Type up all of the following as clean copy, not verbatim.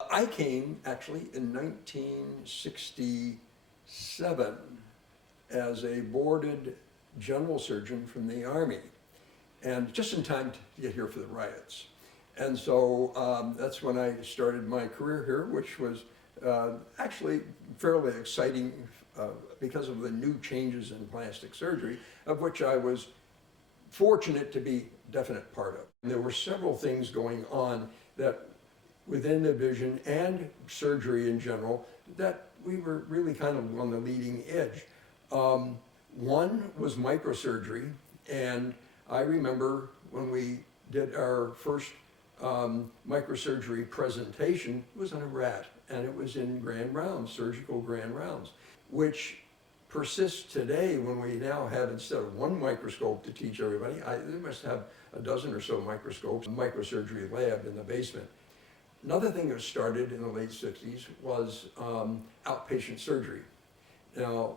I came actually in 1967 as a boarded general surgeon from the Army, and just in time to get here for the riots. And so that's when I started my career here, which was actually fairly exciting because of the new changes in plastic surgery, of which I was fortunate to be a definite part of. And there were several things going on that within the vision and surgery in general that we were really kind of on the leading edge. One was microsurgery, and I remember when we did our first microsurgery presentation, it was on a rat, and it was in grand rounds, surgical grand rounds, which persists today when we now have, instead of one microscope to teach everybody, they must have a dozen or so microscopes, a microsurgery lab in the basement. Another thing that started in the late 60s was outpatient surgery. Now,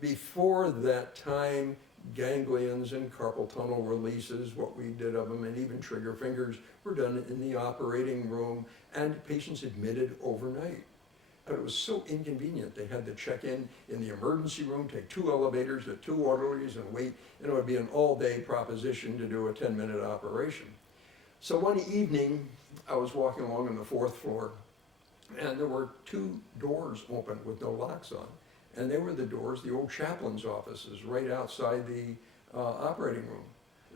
before that time, ganglions and carpal tunnel releases, what we did of them, and even trigger fingers were done in the operating room and patients admitted overnight. But it was so inconvenient. They had to check in the emergency room, take 2 elevators with 2 orderlies and wait, and it would be an all-day proposition to do a 10-minute operation. So one evening, I was walking along on the 4th floor, and there were 2 doors open with no locks on. And they were the doors, the old chaplain's offices, right outside the operating room.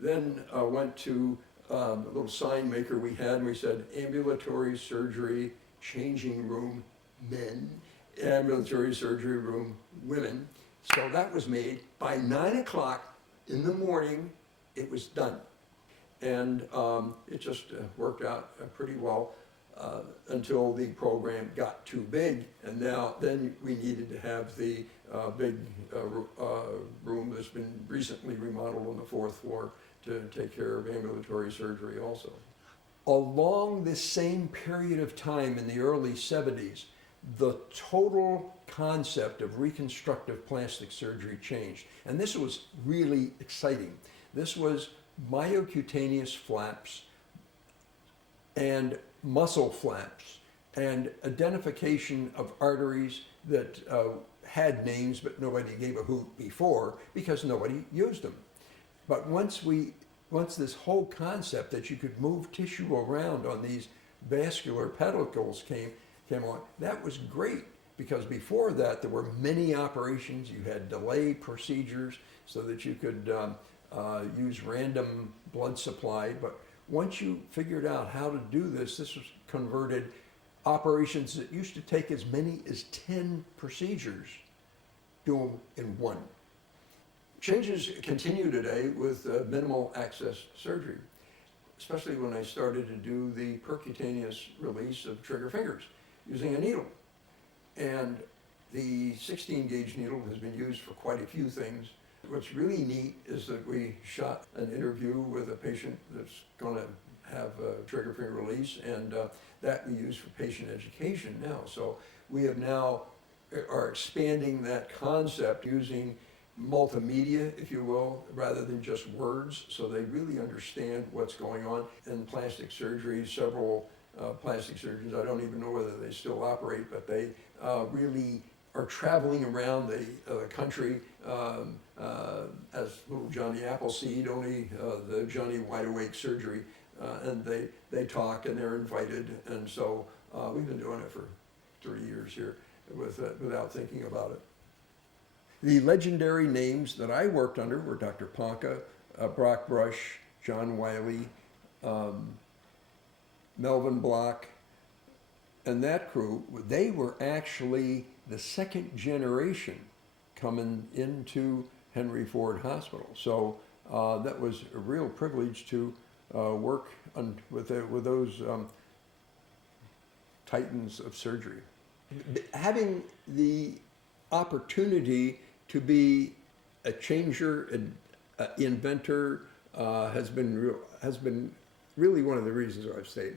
Then I went to a little sign maker we had, and we said, ambulatory surgery, changing room, men, ambulatory surgery room, women. So that was made. By 9 o'clock in the morning, it was done. And it just worked out pretty well until the program got too big, and then we needed to have the big room that's been recently remodeled on the 4th floor to take care of ambulatory surgery also. Along this same period of time in the early 70s, the total concept of reconstructive plastic surgery changed, and this was really exciting. This was myocutaneous flaps and muscle flaps and identification of arteries that had names but nobody gave a hoot before because nobody used them. But once this whole concept that you could move tissue around on these vascular pedicles came along, that was great, because before that there were many operations. You had delay procedures so that you could use random blood supply, but once you figured out how to do this, this was converted operations that used to take as many as 10 procedures, do them in one. Changes continue today with minimal access surgery, especially when I started to do the percutaneous release of trigger fingers using a needle. And the 16-gauge needle has been used for quite a few things. What's really neat is that we shot an interview with a patient that's going to have a trigger finger release, and that we use for patient education now. So we have now are expanding that concept using multimedia, if you will, rather than just words, so they really understand what's going on. In plastic surgery, several plastic surgeons, I don't even know whether they still operate, but they really are traveling around the country as little Johnny Appleseed, only the Johnny Wide Awake surgery, and they talk and they're invited, and so we've been doing it for 30 years here without thinking about it. The legendary names that I worked under were Dr. Ponca, Brock Brush, John Wiley, Melvin Block, and that crew. They were actually the 2nd generation coming into Henry Ford Hospital. So that was a real privilege to work with those titans of surgery. Having the opportunity to be a changer, an inventor, has been really one of the reasons I've stayed.